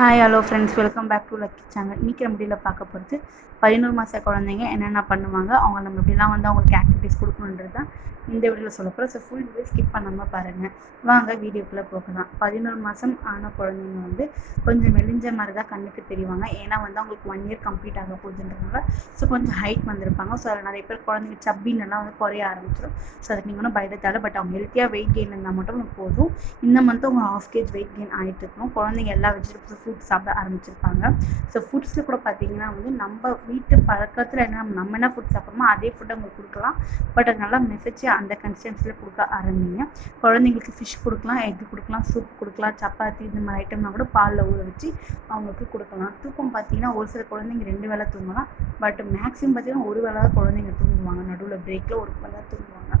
Hi hello friends, welcome back to lucky channel. இன்றைக்கி நம்ம வீடியோவில் பார்க்க போகிறது 11 மாத குழந்தைங்க என்னென்ன பண்ணுவாங்க, அவங்க நம்ம எப்படிலாம் அவங்களுக்கு ஆக்டிவிட்டீஸ் கொடுக்கணுன்றது தான் இந்த வீடியோவில் சொல்ல போகிறோம். ஸோ ஃபுல் வீடியோ ஸ்கிப் பண்ணாமல் பாருங்கள். வாங்க வீடியோக்குள்ளே போகலாம். 11 மாதம் ஆன குழந்தைங்க கொஞ்சம் மெலிஞ்ச மாதிரி தான் கண்ணுக்கு தெரிவாங்க. ஏன்னா அவங்களுக்கு 1 இயர் கம்ப்ளீட் ஆக போகுதுன்றதுனால ஸோ கொஞ்சம் ஹைட் வந்திருப்பாங்க. ஸோ அதில் நிறைய பேர் குழந்தைங்க சப்பின்னெல்லாம் குறைய ஆரம்பிச்சிடும். ஸோ அதுக்கு நீங்கள் ஒன்றும் பயத்தால, பட் அவங்க ஹெல்த்தியாக வெயிட் கெயின் இருந்தால் மட்டும் போதும். இந்த மந்த் அவங்க 1/2 kg வெயிட் கெயின் ஆகிட்டு இருக்கணும். குழந்தைங்க எல்லா வெஜிடபிள்ஸும் ஃப்ரூட்ஸ் சாப்பிட ஆரம்பிச்சிருப்பாங்க. ஸோ ஃபுட்ஸில் கூட பார்த்தீங்கன்னா நம்ம வீட்டு பழக்கத்தில் நம்ம என்ன ஃபுட் சாப்பிட்றோமோ அதே ஃபுட் அவங்களுக்கு கொடுக்கலாம். பட் அது நல்லா மெசேஜ் அந்த கன்சிஸ்டன்சியில் கொடுக்க ஆரம்பிங்க. குழந்தைங்களுக்கு ஃபிஷ் கொடுக்கலாம், எக் கொடுக்கலாம், சூப் கொடுக்கலாம், சப்பாத்தி இந்த மாதிரி ஐட்டம்லாம் கூட பாலில் ஊற வச்சு அவங்களுக்கு கொடுக்கலாம். தூக்கம் பார்த்தீங்கன்னா ஒரு சில குழந்தைங்க 2 வேளை தூங்கலாம். பட் மேக்ஸிமம் பார்த்தீங்கன்னா ஒரு வேளை தான் குழந்தைங்க தூங்குவாங்க. நடுவில் பிரேக்கில் ஒரு வேளை தூங்குவாங்க.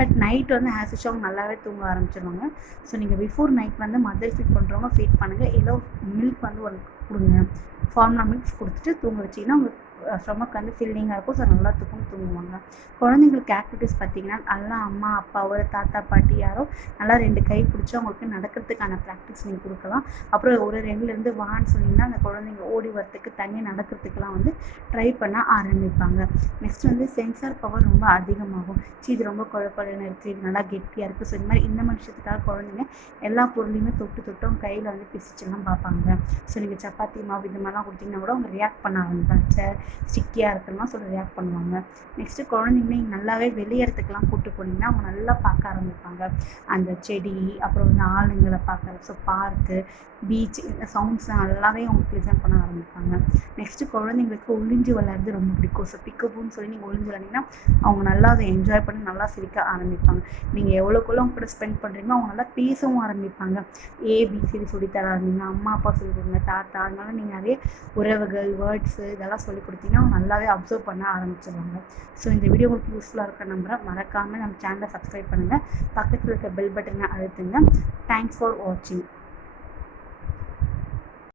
பட் நைட் ஆஸ் யூஷுவல் அவங்க நல்லாவே தூங்க ஆரம்பிச்சிருவாங்க. ஸோ நீங்கள் பிஃபோர் நைட் மதர் ஃபீட் பண்ணுறவங்க ஃபீட் பண்ணுங்கள். இல்லை மில்க் ஒன்று கொடுங்க. ஃபார்முலா மில்க்ஸ் கொடுத்துட்டு தூங்க வச்சிங்கன்னா உங்களுக்கு ஸ்டொமக் ஃபில்லிங்காக இருக்கும். ஸோ நல்லா தூங்குவாங்க. குழந்தைங்களுக்கு ஆக்டிவிட்டீஸ் பார்த்தீங்கன்னா நல்லா அம்மா அப்பாவோ தாத்தா பாட்டி யாரோ நல்லா 2 கை பிடிச்சி அவங்களுக்கு நடக்கிறதுக்கான ப்ராக்டிஸ் நீங்கள் கொடுக்கலாம். அப்புறம் ஒரு 2லேருந்து வான்னு சொன்னீங்கன்னா அந்த குழந்தைங்க ஓடி வரத்துக்கு தண்ணி நடக்கிறதுக்கெலாம் ட்ரை பண்ண ஆரம்பிப்பாங்க. நெக்ஸ்ட் சென்சார் பவர் ரொம்ப அதிகமாகும். இது ரொம்ப குழப்பன்னு இருக்குது, இது நல்லா கெட்டியாக இருக்குது. ஸோ இந்த மாதிரி விஷயத்துக்காக குழந்தைங்க எல்லா பொருளையுமே தொட்டு அவங்க கையில் பிசிச்செல்லாம் பார்ப்பாங்க. ஸோ நீங்கள் சப்பாத்தி மாவு இது மாதிரிலாம் கொடுத்தீங்கன்னா கூட அவங்க ரியாக்ட் பண்ண ஆரம்பிப்பாங்க. ஸ்டிக்கியாக இருக்குன்னா ரியாக்ட் பண்ணுவாங்க. நெக்ஸ்ட்டு குழந்தைங்க நல்லாவே வெளியேறதுக்கெலாம் கூப்பிட்டு போனீங்கன்னா அவங்க நல்லா பார்க்க ஆரம்பிப்பாங்க. அந்த செடி, அப்புறம் ஆளுங்களை பார்க்க, ஸோ பார்க்கு, பீச், இந்த சவுண்ட்ஸ்லாம் நல்லாவே அவங்களுக்கு லிசன் பண்ண ஆரம்பிப்பாங்க. நெக்ஸ்ட்டு குழந்தைங்களுக்கு ஒளிஞ்சு விளையாடுறது ரொம்ப பிடிக்கும். ஸோ பிக்கப்புன்னு சொல்லி நீங்கள் ஒளிஞ்சு விளையாடிங்கன்னா அவங்க நல்லா அதை என்ஜாய் பண்ணி நல்லா சிரிக்க ஆரம்பிப்பாங்க. நீங்கள் எவ்வளோக்குள்ள அவங்க கூட ஸ்பெண்ட் பண்ணுறீங்களோ அவங்க நல்லா பேசவும் ஆரம்பிப்பாங்க. ஏபிசிடி சொல்லித்தர ஆரம்பிங்க, அம்மா அப்பா சொல்லி கொடுங்க, தாத்தா. அதனால நீங்கள் நிறைய உறவுகள், வேர்ட்ஸு இதெல்லாம் சொல்லி கொடுத்தீங்கன்னா அவங்க நல்லாவே அப்சர்வ் பண்ண ஆரம்பிச்சிடுவாங்க. ஸோ இந்த வீடியோ உங்களுக்கு யூஸ்ஃபுல்லாக இருக்க நம்புகிறேன். மறக்காமல் நம்ம சேனலை சப்ஸ்கிரைப் பண்ணுங்கள். பக்கத்தில் இருக்க பெல் பட்டனை அழுத்துங்க. தேங்க்ஸ் ஃபார் வாட்சிங்.